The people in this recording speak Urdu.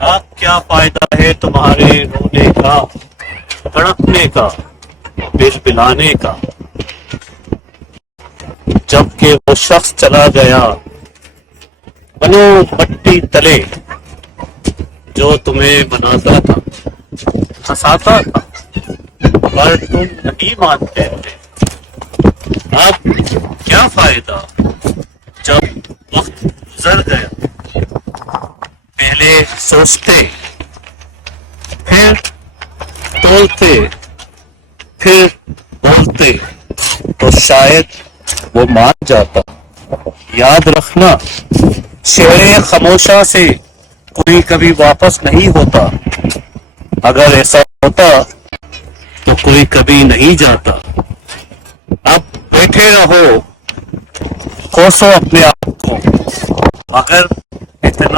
کیا فائدہ ہے تمہارے رونے کا، تڑپنے کا، بلبلانے کا، جب کہ وہ شخص چلا گیا بنو مٹی تلے، جو تمہیں مناتا تھا، ہنساتا تھا، پر تم نہیں مانتے تھے۔ اب کیا فائدہ جب وقت گزر گیا؟ پہلے سوچتے، پھر تولتے، پھر بولتے تو شاید وہ مان جاتا۔ یاد رکھنا، شعر خاموشہ سے کوئی کبھی واپس نہیں ہوتا، اگر ایسا ہوتا تو کوئی کبھی نہیں جاتا۔ اب بیٹھے رہو، کوسو اپنے آپ کو، مگر اتنا